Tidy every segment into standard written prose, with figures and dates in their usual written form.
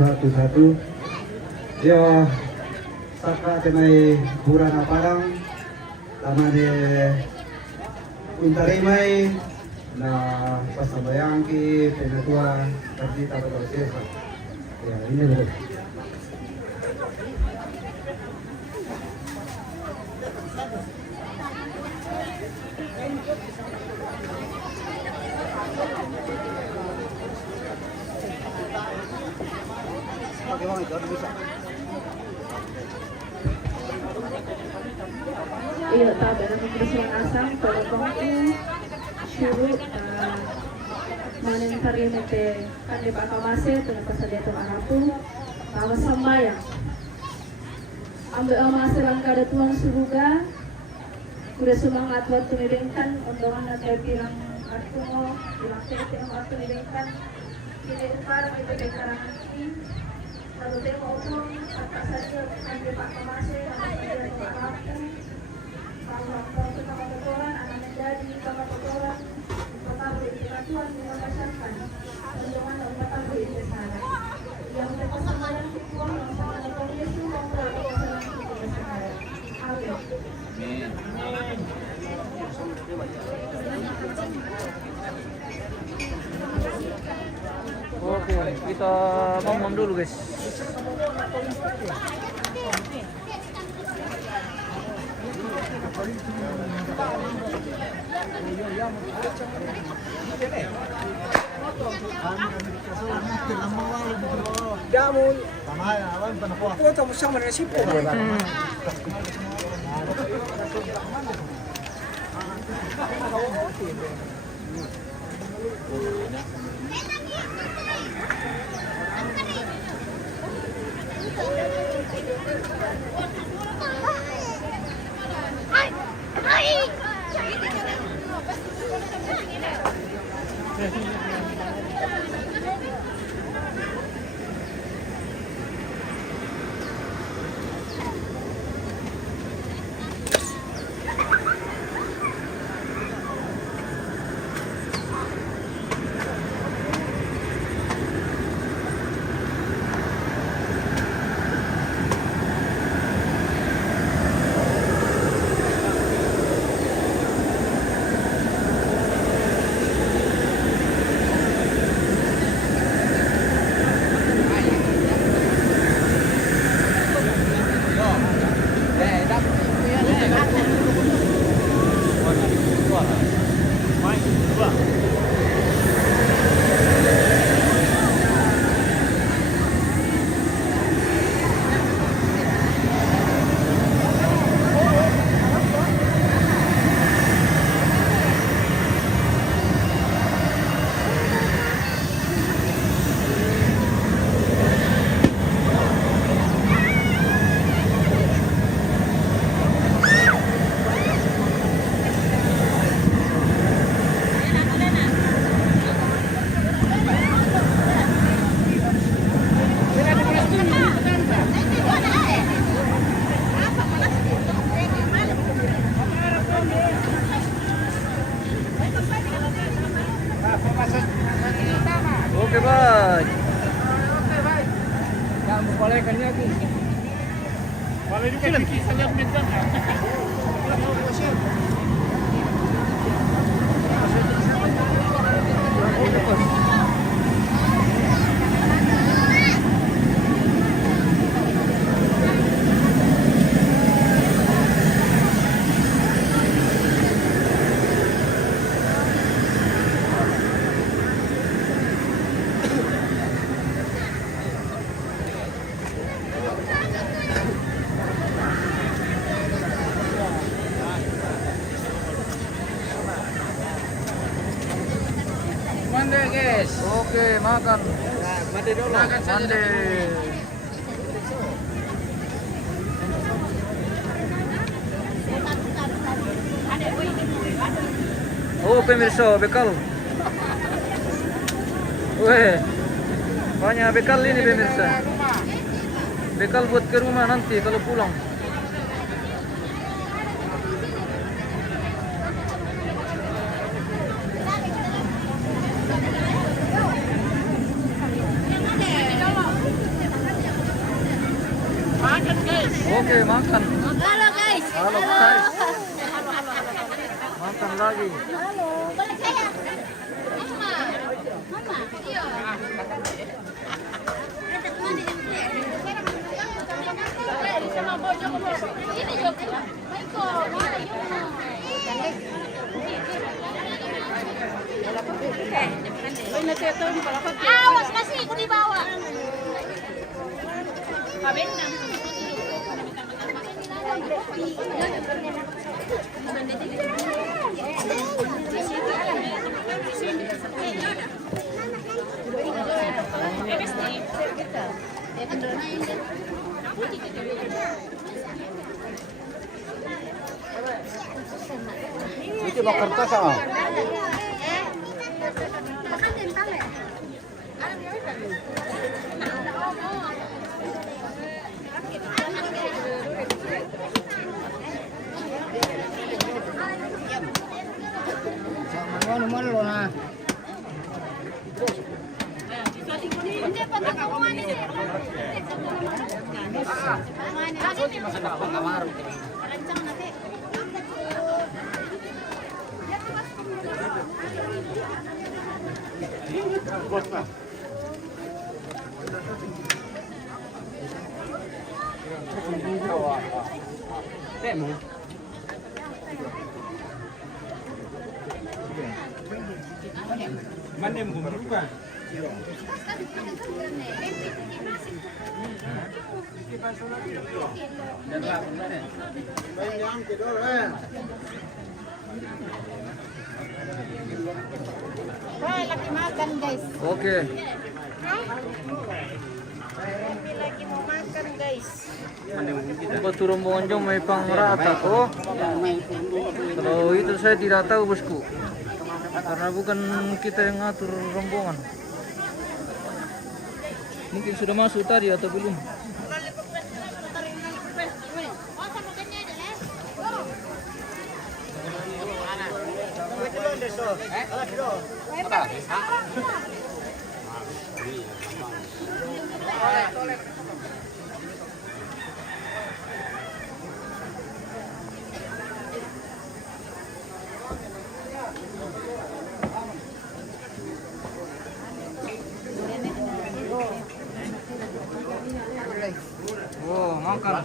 satu-satu. Ya, saka tenai burana padang, tamane untarimai na pasabayang ki penatua tercita berdosa. Ya, ini betul. Iya, tahu dalam kebersihan asam, kalau kamu syurut manentari nete kan di pakamase, kenapa saja tu aku, tahu sambayang. Ambil amase langkah ada tuan suruga, kuda semangat buat tunibengkan, undangan nanti bilang aku mau bilang tete mau tunibengkan, kini sekarang itu bekarangan ini. Kalau tengok pun, apa saja kan di pakamase, apa saja tu aku. Kalau kita kotoran, anak menjadi sama kotoran, pertama di katuan mengajarkan, bagaimana umat di sana. Yang berpesan yang kuat, yang sangat berkomunikasi, yang berpesan yang sana. Amin. Oke, kita ngomong dulu guys. Damon. Huwag ka mo siyang manasipo. Oke, bye. Kamu boleh kan lagi. Boleh juga bisa lihat medan. Mandi guys. Oke, makan. Mandi dulu. Makan saja. Mandi. Oh, pemirsa, bekal. Weh, banyak bekal ini pemirsa. Bekal buat ke rumah nanti kalau pulang. Oke, makan. Halo guys. Halo guys. Makan lagi. Halo, balik saya. Mama. Mama. Iya. Ini juga. Maiko, awas masih aku dibawa. Itu bakar tas ah. Mana na? Mana mau berubah? Lagi makan guys. Oke. Lagi mau makan guys. Batu rombongan jom may pangrata ko. Kalau itu saya tidak tahu bosku. Karena bukan kita yang ngatur rombongan. Mungkin sudah masuk tadi atau belum? Oh, makan.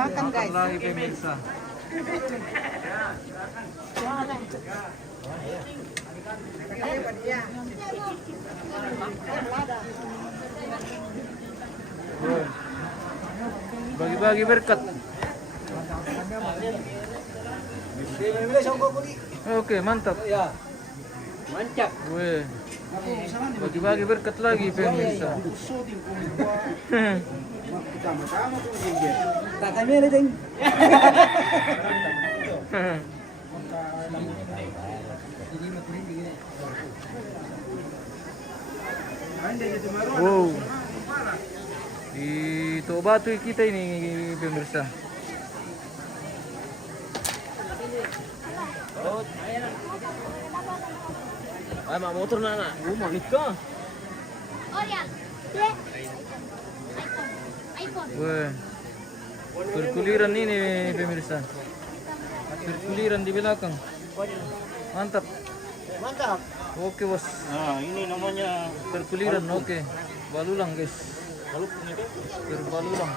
Makan guys. Lagi pemirsa. Bagi-bagi berkat. Oke, mantap. Mantap. Weh. Bagi-bagi berkat lagi pemirsa. Sama-sama tuh dia. Tatanya ada ding. Wow. Di Toba tuh kita ini pemirsa. Ay, mak motor na na. Manik ka. Oh ya. iPhone. Weh. Berkuliran ini pemirsa. Berkuliran di belakang. Mantap. Mantap. Oke bos. Nah, ini namanya Berkuliran oke. Balulang guys. Berbalulang.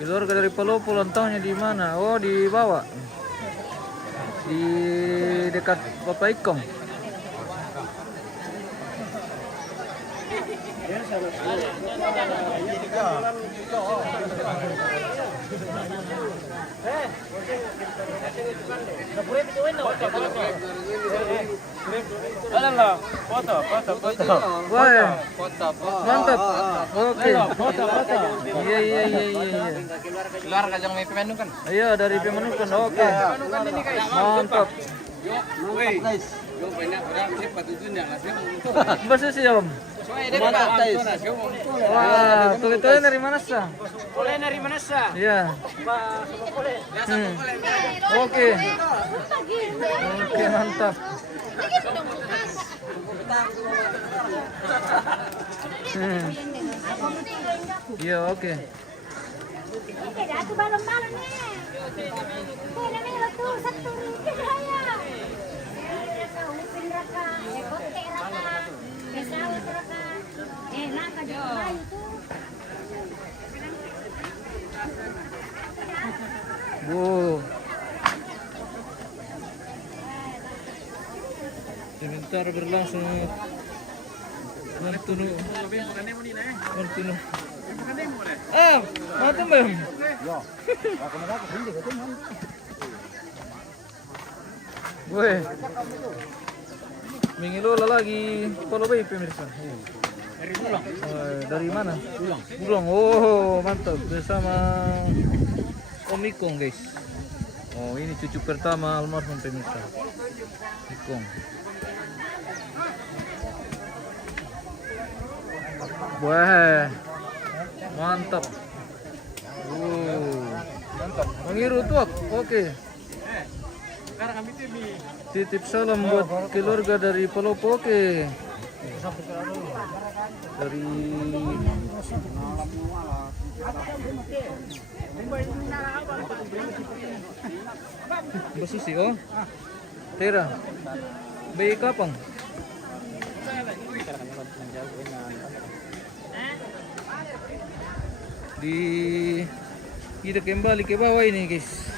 Keluarga dari Palopo lontongnya di mana? Oh, di bawah. Di dekat Bapak Ikom. Alam lah, foto. Wah, mantap. Oke. Foto. Iya. Keluar kajang may pemenu kan? Iya dari Pemenukan. Oke. Mantap. guys. Basta siya, Om. Mantap guys. Wah, tuloy-tuloy dari mana sa? Boleh dari mana sa? Iya. Oke. Oke, mantap. Iya, oke. Aku balon-balon nih. Kaya nih waktu satu ringgit saya. Upin raka, kote raka, sawit raka. Naka di kayu tuh. Sebentar berlangsung Martuno. Mantap bang. Weh, mengilola lagi Polo Bay pemirsa. Dari mana? Pulang. Oh, mantap bersama Om Ikong guys. Oh, ini cucu pertama almarhum pemirsa. Ikong. Wah, mantap. Mantap. Mengiru tuak. Oke. Titip salam buat keluarga dari Palopo. Oke. Dari Basisi oh. Tera. Bayi kapang. Kita kembali ke bawah ini guys.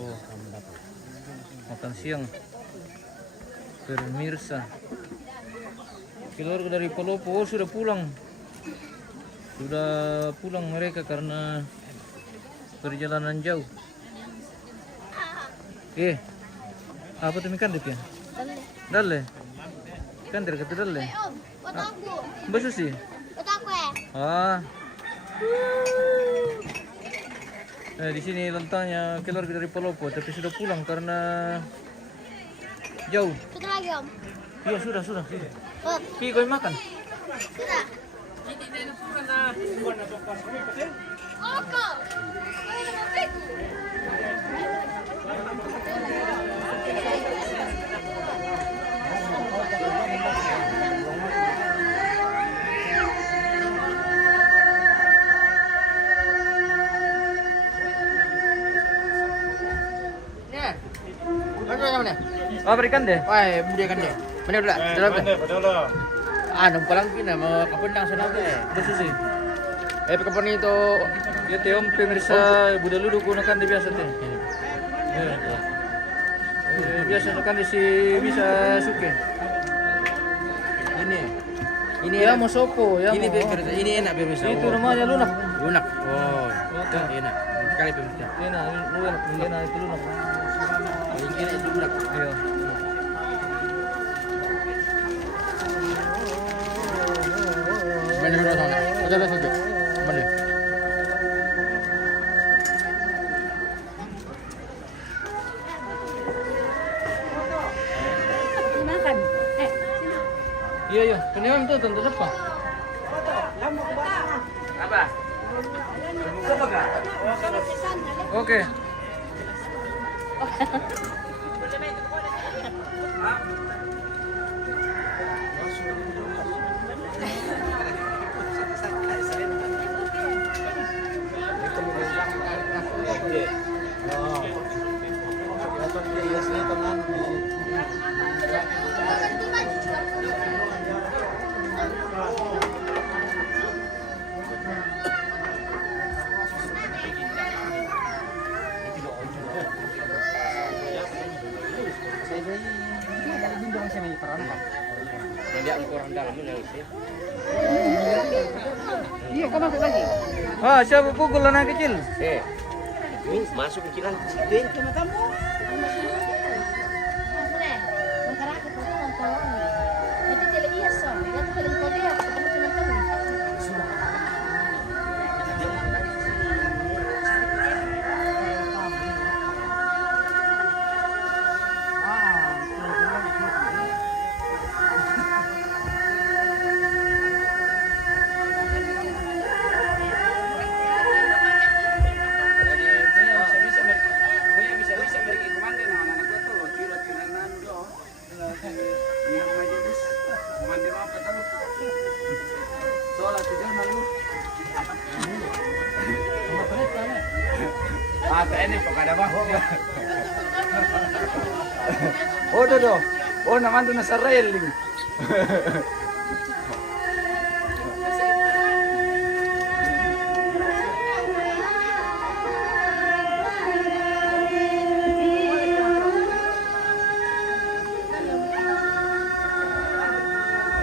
Oh, makan siang pemirsa. Keluarga dari Palopo sudah pulang. Sudah pulang mereka karena perjalanan jauh. Apa tuh ikan dip ya? Dalle. Kan dari kata dalle. Om, foto aku. Basu sih. Foto aku ya. Di sini lentangnya keluarga dari Palopo, tapi sudah pulang karena jauh. Foto lagi om. Iya sudah. Oh, Pi kau makan? sudah. Oke. Oh, berikan deh. Wah, budiakan deh. Mana dulu? Dalam deh. Nunggu lang kina mau kapundang sana deh. Basu sih. Kapon itu Ya Om pemirsa budaya ludu gunakan di biasa teh. Biasa kan di si bisa suke. ini Ya mau sopo ya. ini mau. ini enak pemirsa. Itu namanya lunak. Lunak. Oh, Oke. enak. Sekali pemirsa. Enak itu lunak. Ini itu lunak. Iya. Mana dulu sana? Ada saja. Mana? Makan. Iya. Penyewam tuh tentu apa? Apa? Oke. Dia kurang dalam dulu sih. Siapa pukul anak kecil? Masuk ke kilang situ. Hombre, con carácter, por un montón. Métete el yeso, ya te lo podía, porque no te lo entiendo. Oh, naman doon na sa railing.